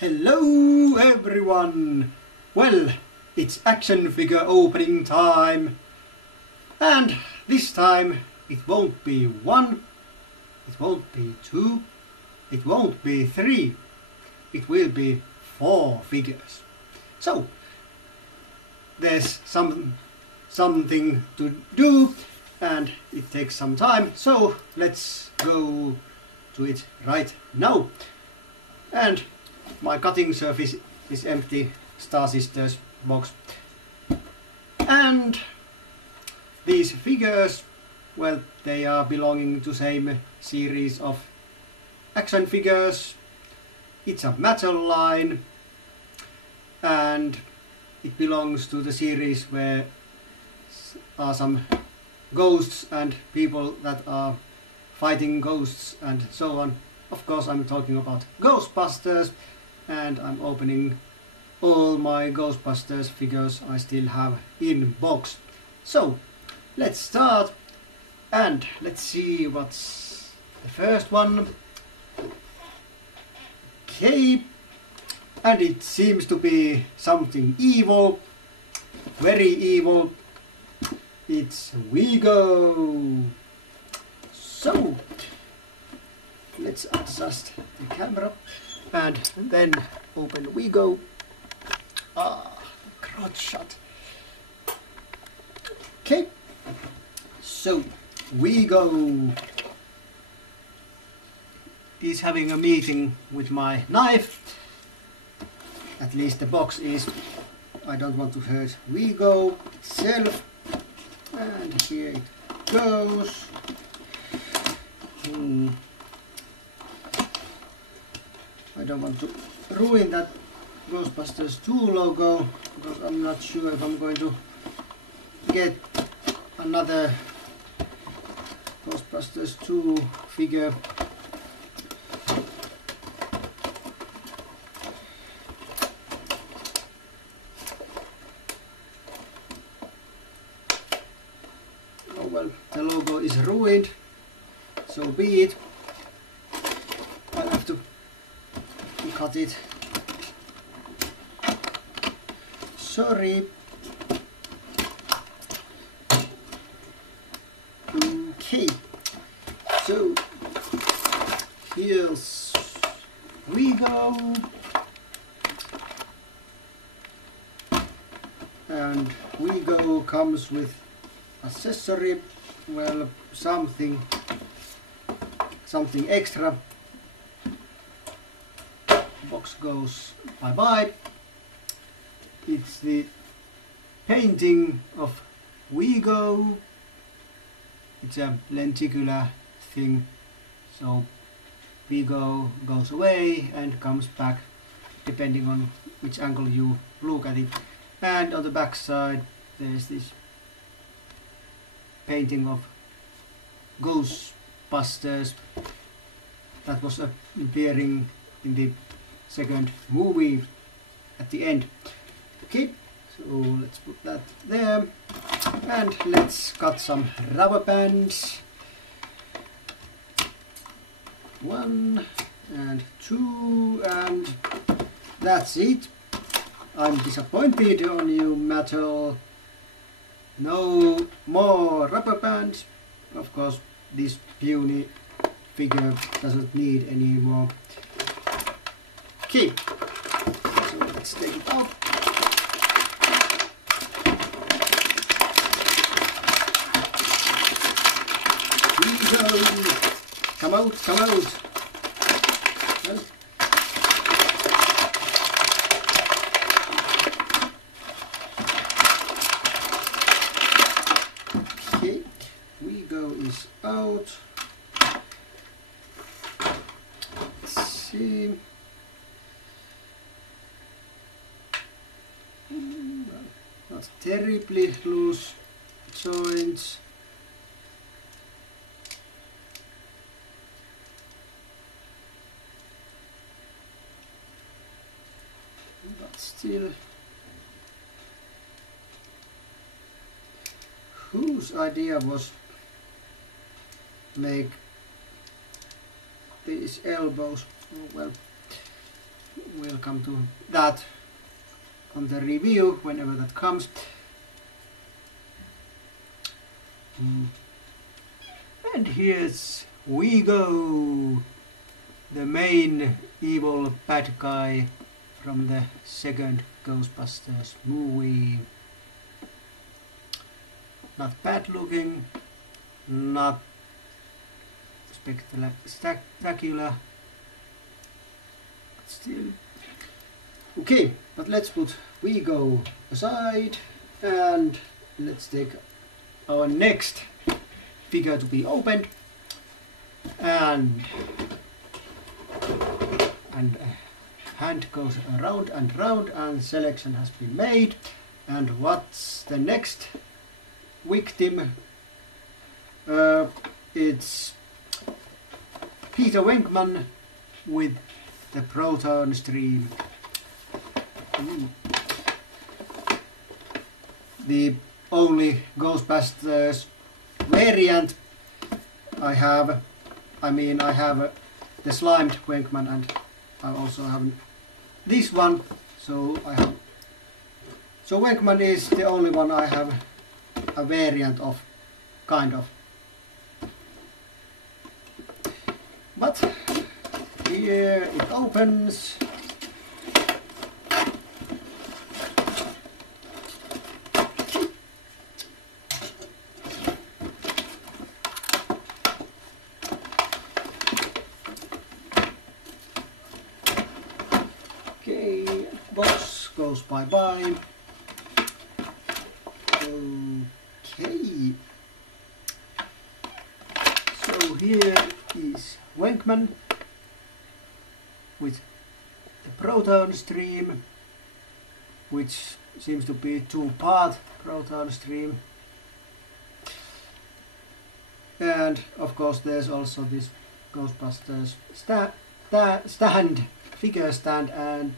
Hello everyone! Well, it's action figure opening time, and this time it won't be one, it won't be two, it won't be three, it will be 4 figures. So there's something to do and it takes some time, so let's go to it right now. And my cutting surface is empty, Star Sisters box. And these figures, well, they are belonging to same series of action figures. It's a metal line and it belongs to the series where are some ghosts and people that are fighting ghosts and so on. Of course, I'm talking about Ghostbusters, and I'm opening all my Ghostbusters figures I still have in box. So let's start and let's see what's the first one. Okay, and it seems to be something evil, very evil. It's Vigo. So let's adjust the camera and then open Vigo. Crotch shot. Okay, so Vigo is having a meeting with my knife. At least the box is. I don't want to hurt Vigo itself. And here it goes. I don't want to ruin that Ghostbusters 2 logo because I'm not sure if I'm going to get another Ghostbusters 2 figure. Oh well, the logo is ruined, so be it. I'll have to cut it. Sorry. Okay, so here's Vigo, and Vigo comes with accessory, well, something extra. Box goes bye bye. It's the painting of Vigo. It's a lenticular thing, so Vigo goes away and comes back depending on which angle you look at it. And on the back side there's this painting of Ghostbusters that was appearing in the second movie at the end. Okay, so let's put that there and let's cut some rubber bands. 1 and 2 and that's it. I'm disappointed on you, Mattel. No more rubber bands. Of course, this puny figure doesn't need any more. Okay, so let's take it out. Vigo, come out, come out. Well, okay, Vigo is out. Let's see. Well, not terribly loose joints. But still, whose idea was make these elbows? Oh well, we'll come to that on the review whenever that comes. And here's Vigo, the main evil bad guy from the second Ghostbusters movie. Not bad looking, not spectacular, but still. Okay, but let's put Vigo aside and let's take our next figure to be opened, and hand goes around and round and selection has been made. And what's the next victim? It's Peter Venkman with the proton stream. The only Ghostbusters variant I have the slimed Venkman, and I also have this one. So Venkman is the only one I have a variant of, kind of. But here it opens. Okay, box goes bye-bye. Okay. So here is Venkman with the proton stream, which seems to be two-part proton stream. And of course there's also this Ghostbusters figure stand, and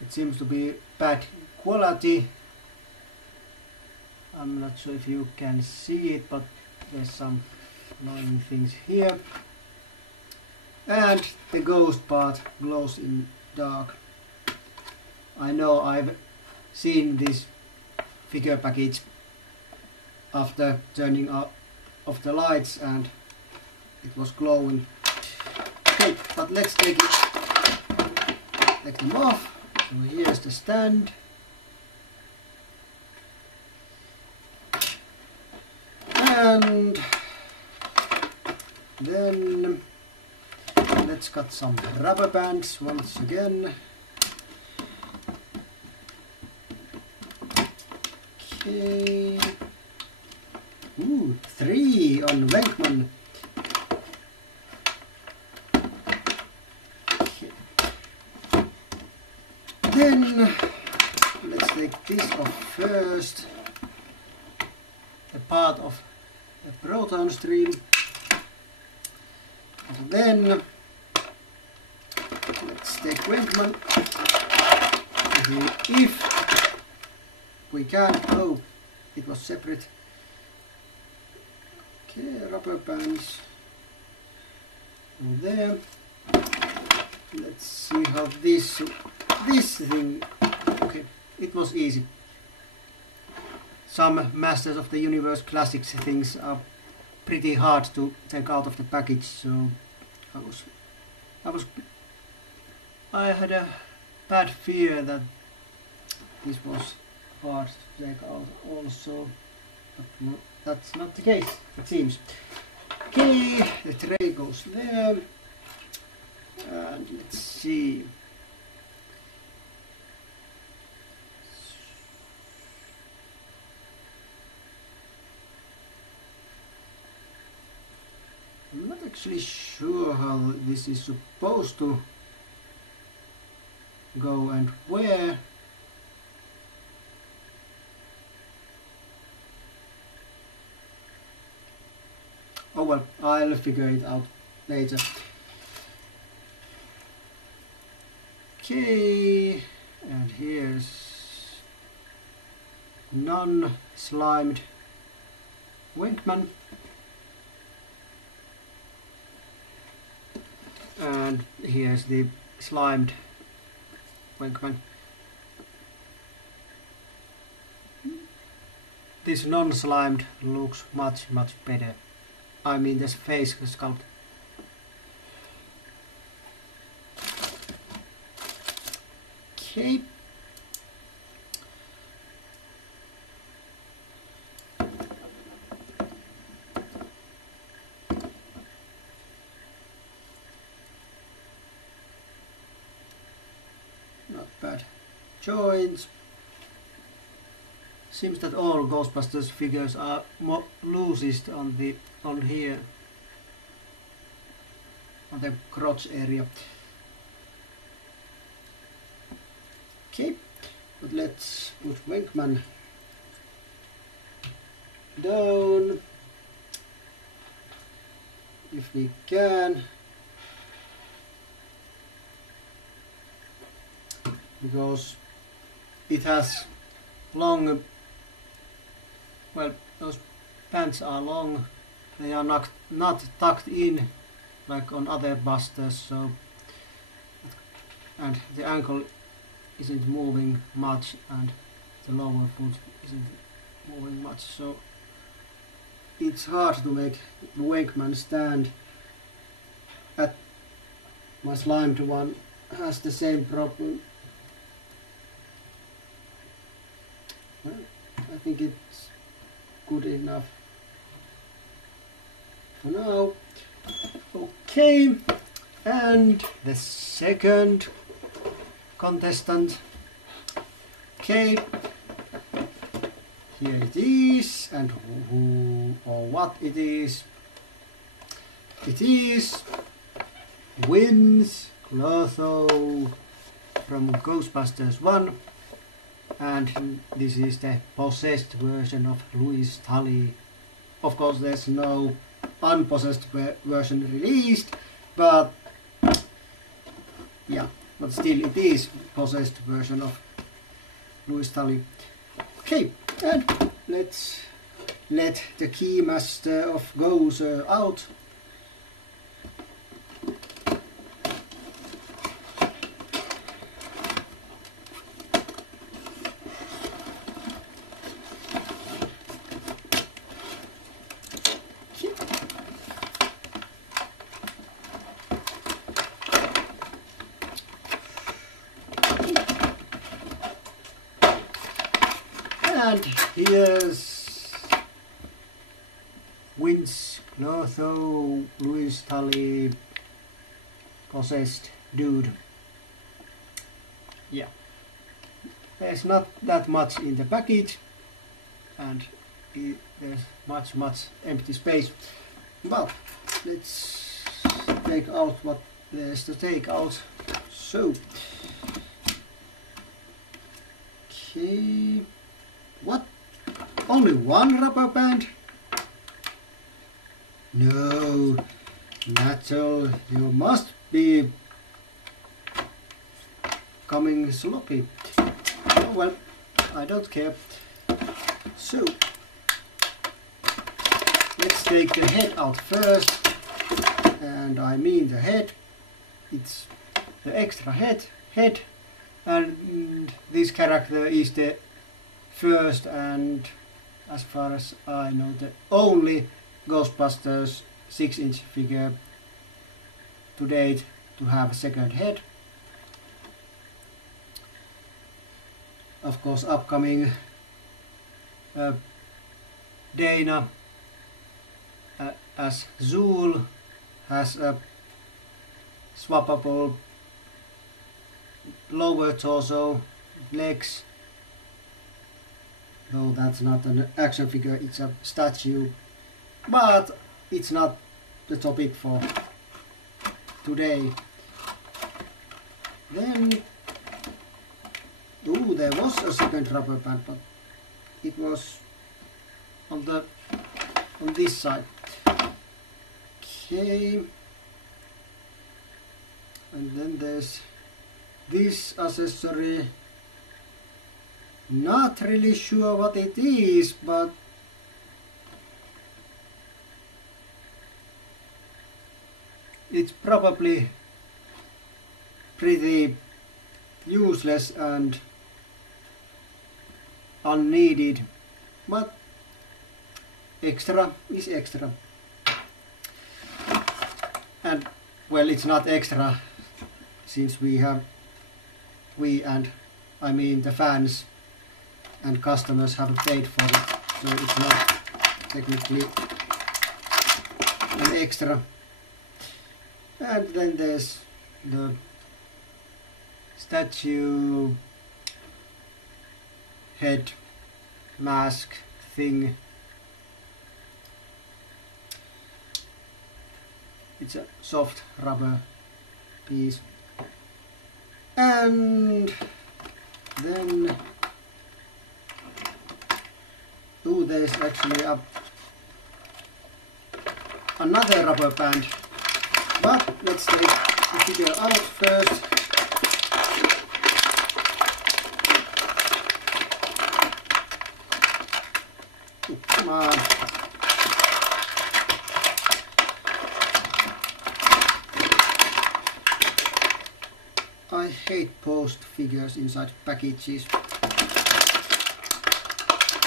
it seems to be bad quality. I'm not sure if you can see it, but there's some annoying things here. And the ghost part glows in dark. I know I've seen this figure package after turning off the lights and it was glowing. Okay, but let's take them off. So here's the stand. And then let's cut some rubber bands once again. Okay. Ooh, 3 on Venkman. Okay. Then let's take this off first. The part of the proton stream. And then let's take Venkman. If we can, oh, it was separate. Okay, rubber bands there. Let's see how this thing. Okay, it was easy. Some Masters of the Universe Classics things are pretty hard to take out of the package, so I had a bad fear that this was hard to take out also, but no, that's not the case, it seems. Okay, the tray goes there, and let's see. I'm not actually sure how this is supposed to go and where. Oh well, I'll figure it out later. Okay, and here's non-slimed Venkman. And here's the slimed Venkman. This non-slimed looks much better. I mean this face sculpt. Okay. Not bad. Joints. Seems that all Ghostbusters figures are more loosest on here on the crotch area. Okay, but let's put Venkman down if we can, because it has long, well, those pants are long, they are not tucked in like on other busters, so, and the ankle isn't moving much and the lower foot isn't moving much, so it's hard to make the Venkman stand. At my slimed one has the same problem. Well, I think it's good enough for now. Okay, and the second contestant. Okay, here it is, and who or what it is. It is Vince Clotho from Ghostbusters 1, and this is the possessed version of Louis Tully. Of course there's no unpossessed version released, but yeah, but still it is possessed version of Louis Tully. Okay, and let's let the Keymaster of Gozer out. And here's Vince Clotho, Louis Tully, possessed dude. Yeah, there's not that much in the package, and there's much empty space. But let's take out what there's to take out. So, okay. What? Only one rubber band? No, Mattel, you must be coming sloppy. Oh well, I don't care. So, let's take the head out first, and I mean the head. It's the extra head, and this character is the first and, as far as I know, the only Ghostbusters 6-inch figure to date to have a second head. Of course, upcoming Dana as Zool has a swappable lower torso, legs. Though that's not an action figure, it's a statue. But it's not the topic for today. Then, ooh, there was a second rubber band, but it was on this side. Okay. And then there's this accessory. Not really sure what it is, but it's probably pretty useless and unneeded, but extra is extra. And well, it's not extra since we and I mean the fans and customers have paid for it, so it's not technically an extra. And then there's the statue head mask thing. It's a soft rubber piece. And then there's actually another rubber band, but let's take the figure out first. Oh, come on. I hate post figures inside packages.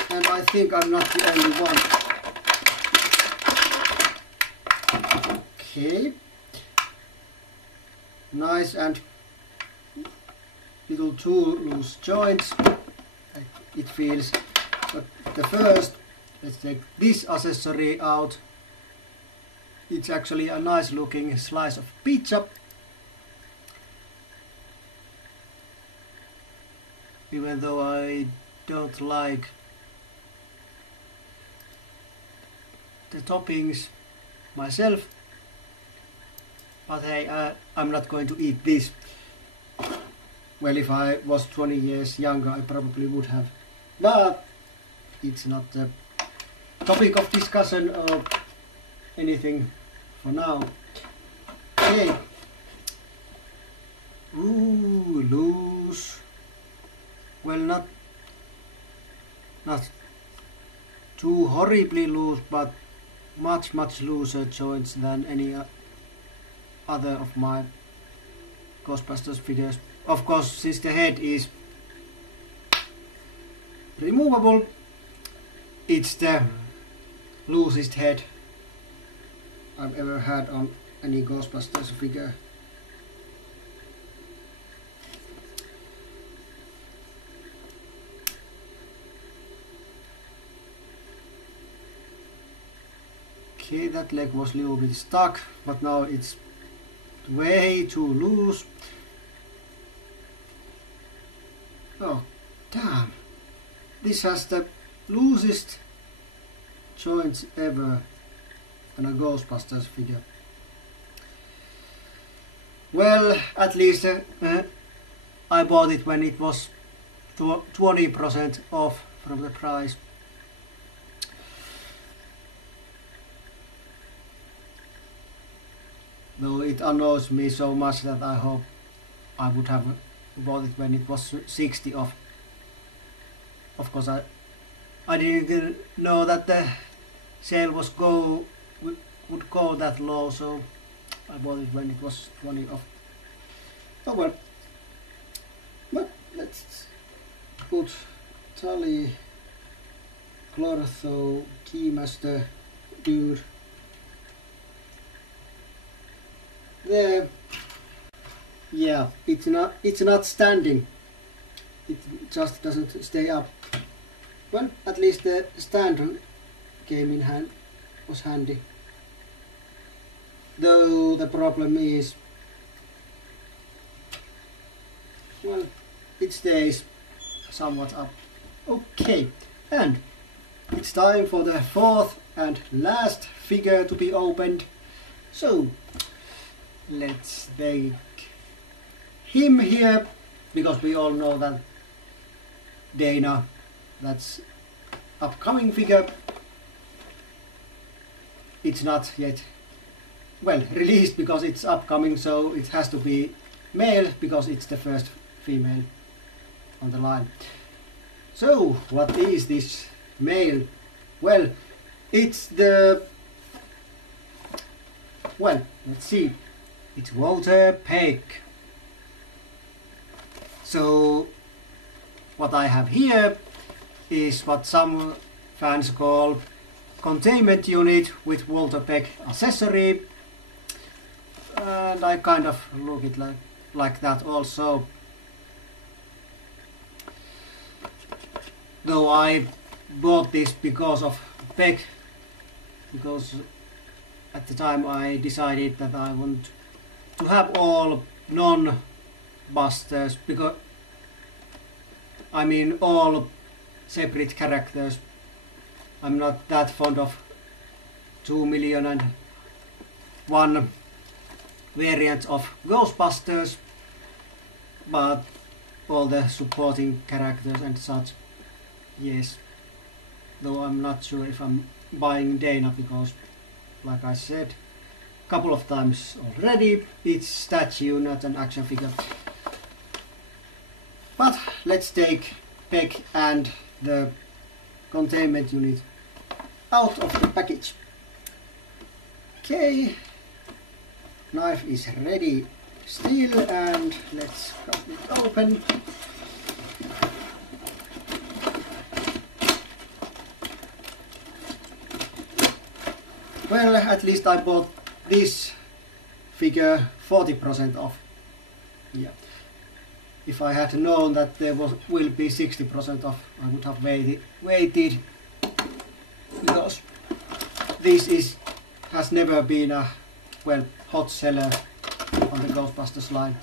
And I think I'm not the only one. Okay. Nice and little too loose joints, it feels. But the first, let's take this accessory out. It's actually a nice looking slice of pizza. Even though I don't like the toppings myself, but hey, I'm not going to eat this. Well, if I was 20 years younger, I probably would have, but it's not the topic of discussion or anything for now. Okay. Ooh, loose. Well, not too horribly loose, but much looser joints than any other of my Ghostbusters figures. Of course, since the head is removable, it's the loosest head I've ever had on any Ghostbusters figure. Okay, that leg was a little bit stuck, but now it's way too loose. Oh, damn. This has the loosest joints ever on a Ghostbusters figure. Well, at least I bought it when it was 20% off from the price. Though it annoys me so much that I hope I would have bought it when it was 60 off. Of course, I didn't know that the sale would go that low, so I bought it when it was 20 off. Oh well. But let's put Tully, Clortho, Keymaster dude there. Yeah, it's not standing. It just doesn't stay up. Well, at least the stand came in hand, was handy. Though the problem is, well, it stays somewhat up. Okay, and it's time for the fourth and last figure to be opened. So let's take him here, because we all know that Dana, that's upcoming figure. It's not yet, well, released because it's upcoming, so it has to be male because it's the first female on the line. So what is this male? Well, it's the, well, let's see, it's Walter Peck. So what I have here is what some fans call containment unit with Walther Peck accessory, and I kind of look it like that also. Though I bought this because of Peck, because at the time I decided that I want to have all non-busters, because I mean all separate characters. I'm not that fond of 2,000,001 variants of Ghostbusters, but all the supporting characters and such, yes. Though I'm not sure if I'm buying Dana, because like I said a couple of times already, it's statue, not an action figure. But let's take Peck and the containment unit out of the package. Okay, knife is ready still, and let's cut it open. Well, at least I bought this figure 40% off. Yeah. If I had known that there will be 60% off, I would have waited, because this has never been a hot seller on the Ghostbusters line.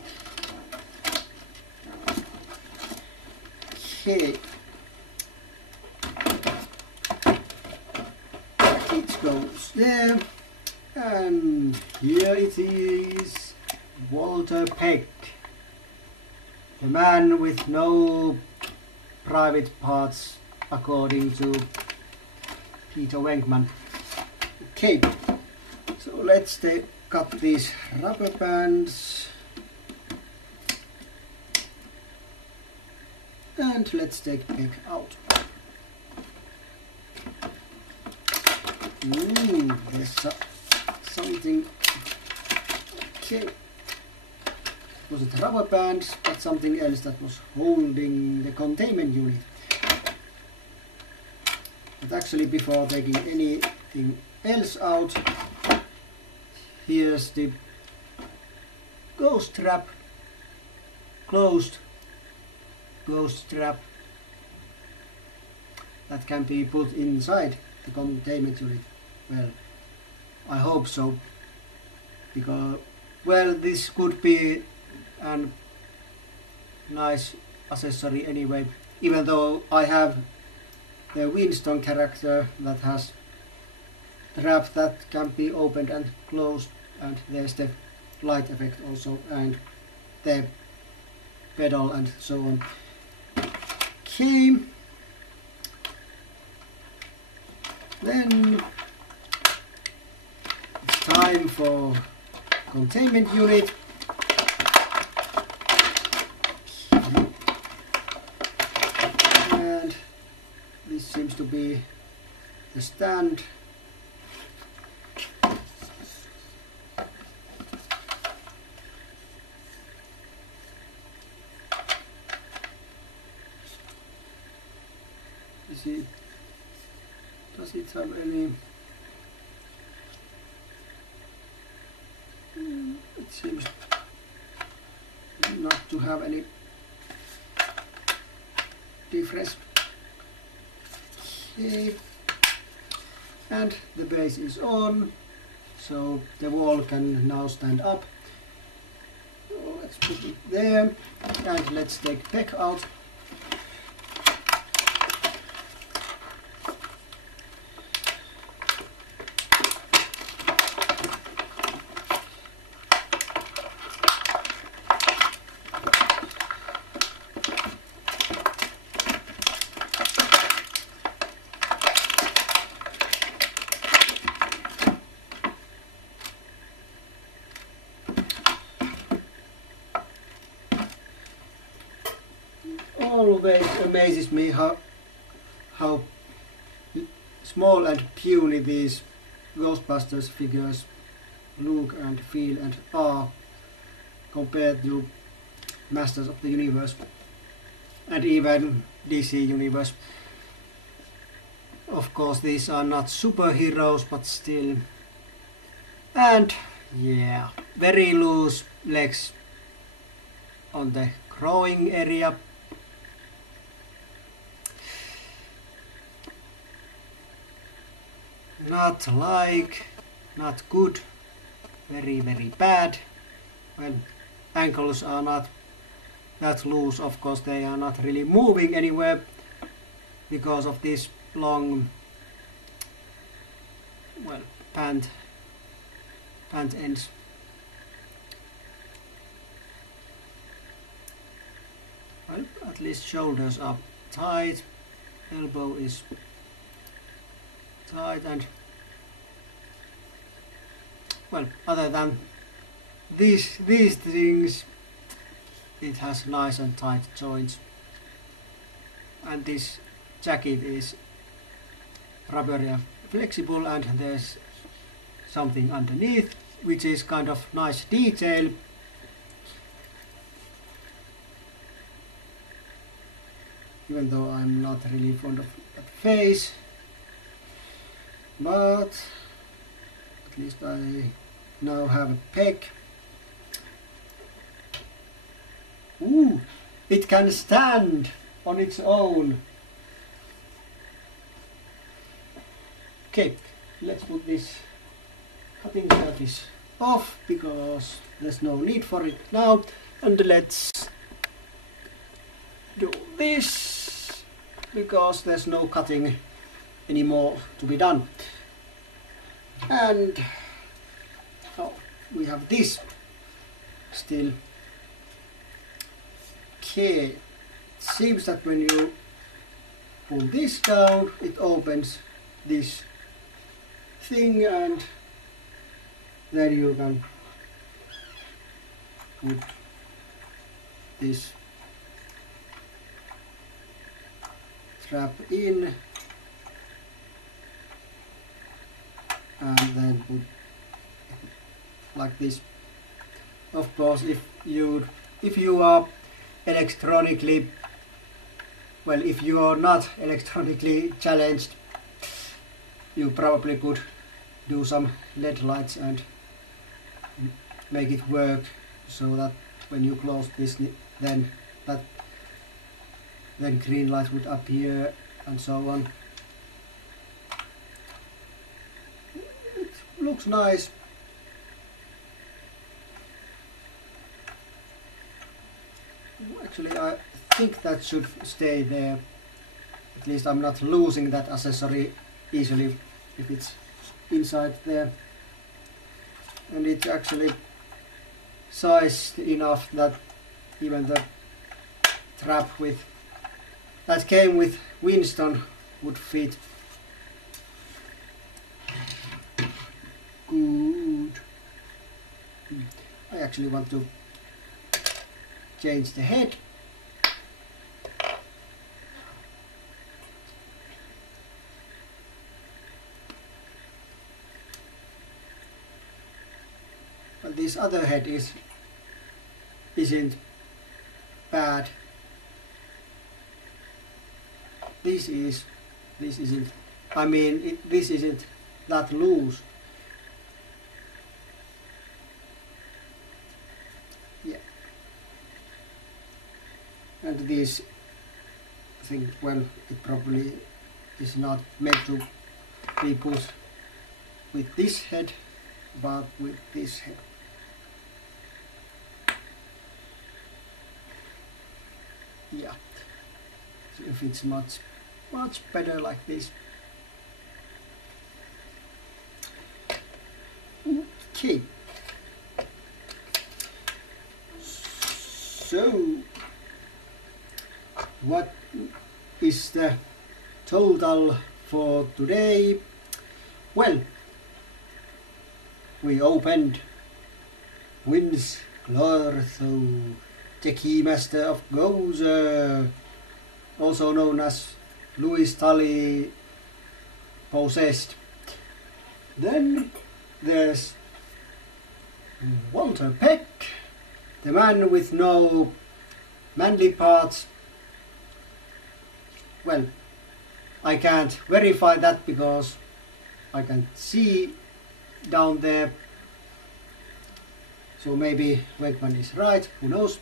Okay, it goes there, and here it is, Walther Peck, the man with no private parts, according to Peter Venkman. Okay, so let's cut these rubber bands, and let's take Peck out. There's something. Okay, was it rubber bands, but something else that was holding the containment unit. But actually, before taking anything else out, here's the ghost trap, closed ghost trap that can be put inside the containment unit. Well, I hope so, because, well, this could be a nice accessory anyway, even though I have the Winston character that has trap that can be opened and closed, and there's the light effect also, and the pedal and so on. Okay, then it's time for containment unit. And this seems to be the stand. Does it have any? It seems not to have any difference. Okay, and the base is on, so the wall can now stand up. So let's put it there, and let's take Peck out. Always amazes me how small and puny these Ghostbusters figures look and feel and are compared to Masters of the Universe. and even DC Universe. Of course, these are not superheroes, but still. And yeah, very loose legs on the growing area. Not good, very bad. When ankles are not that loose, of course they are not really moving anywhere because of this long, well, pant ends. Well, at least shoulders are tight, elbow is tight, and well, other than these things, it has nice and tight joints. And this jacket is rubbery and flexible, and there's something underneath which is kind of nice detail. Even though I'm not really fond of that face, but at least I now have a peg. Ooh, it can stand on its own. Okay, let's put this cutting surface off because there's no need for it now, and let's do this because there's no cutting anymore to be done. And oh, we have this still. Okay, it seems that when you pull this down, it opens this thing, and then you can put this strap in and then put like this. Of course, if you are electronically, well, if you are not electronically challenged, you probably could do some LED lights and make it work so that when you close this, then green light would appear and so on. It looks nice. Actually, I think that should stay there. At least I'm not losing that accessory easily if it's inside there. And it's actually sized enough that even the trap that came with Winston would fit. Good. I actually want to change the head. But this other head isn't bad. This isn't. I mean, this isn't that loose. Yeah. And this thing, well, it probably is not meant to be put with this head, but with this head. Yeah. So if it's much better like this. Okay. So what is the total for today? Well, we opened Vince Clortho, the Keymaster of Gozer, also known as Louis Tully Possessed. Then there's Walter Peck, the man with no manly parts, well, I can't verify that because I can't see down there. So maybe Venkman is right, who knows.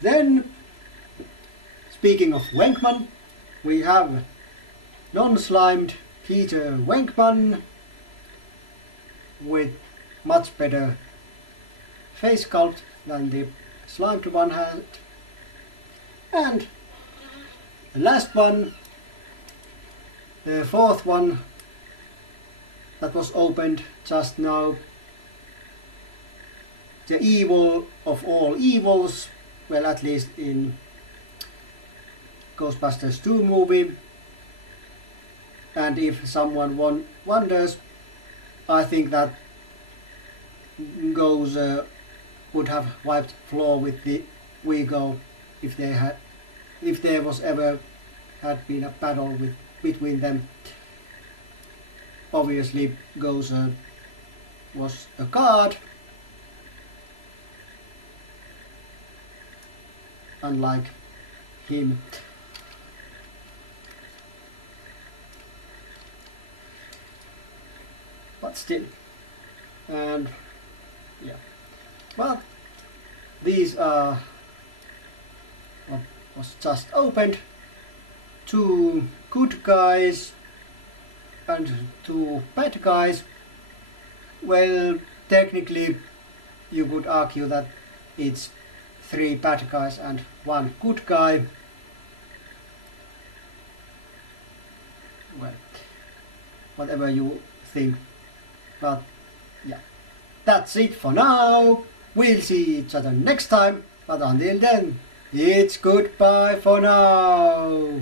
Then, speaking of Venkman, we have non-slimed Peter Venkman with much better face sculpt than the slimed one had. And the last one, the fourth one that was opened just now, the evil of all evils, well, at least in Ghostbusters 2 movie. And if someone wonders, I think that Gozer would have wiped floor with the Vigo if there was ever had been a battle between them. Obviously, Gozer was a card, unlike him. But still, and yeah, well, these are what was just opened. 2 good guys and 2 bad guys. Well, technically you could argue that it's 3 bad guys and 1 good guy. Well, whatever you think. But yeah, that's it for now. We'll see each other next time. But until then, it's goodbye for now.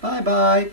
Bye bye.